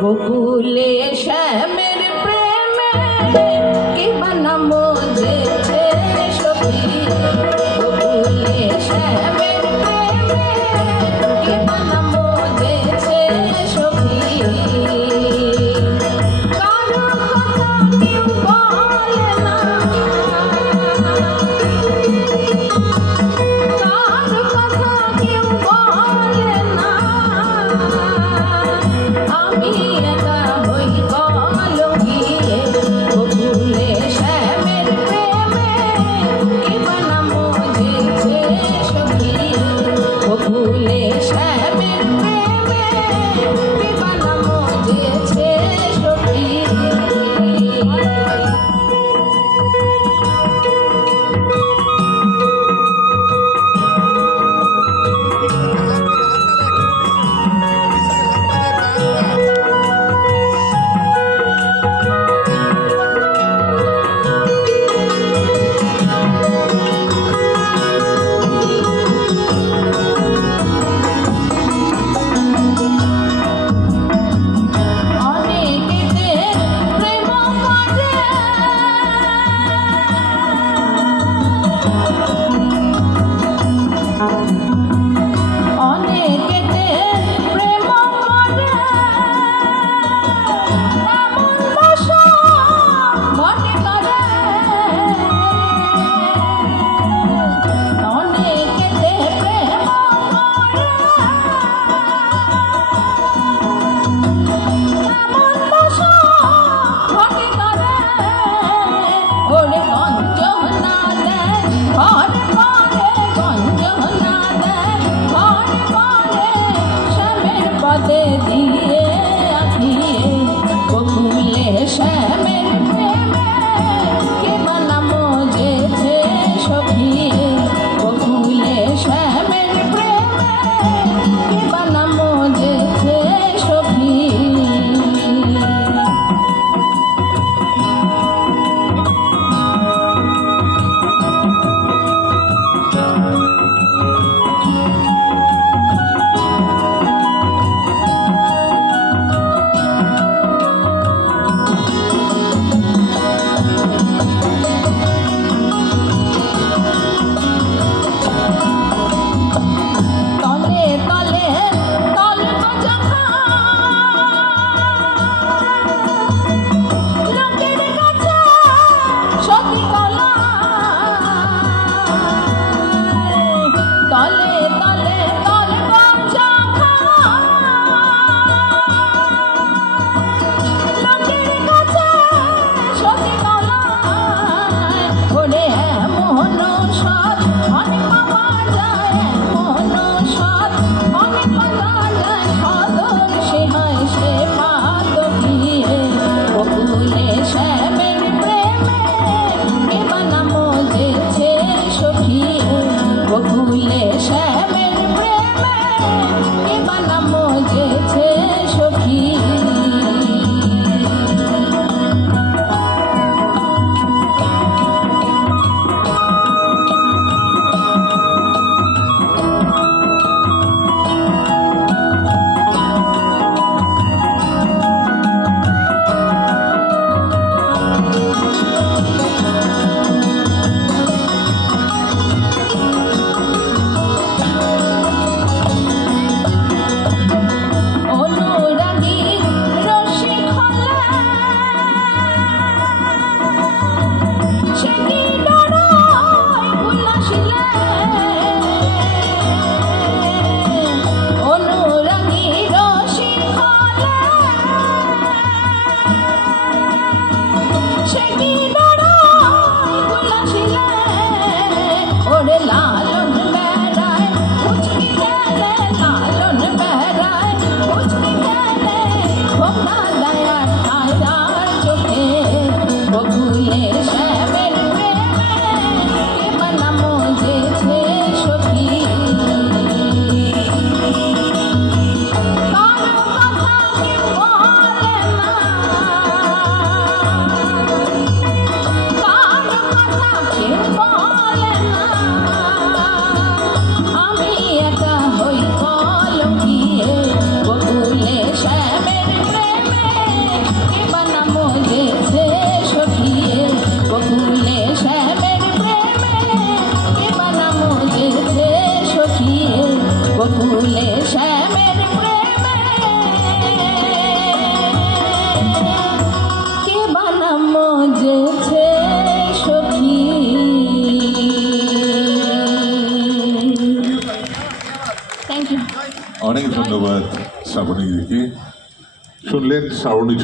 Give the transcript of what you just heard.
গোকুলে শ্যামের প্রেমে কি বানাম যেছে সখী? গোকুলে শ্যামের ধন্যবাদ শ্রাবণীদিকে শুনলেন শ্রাবণী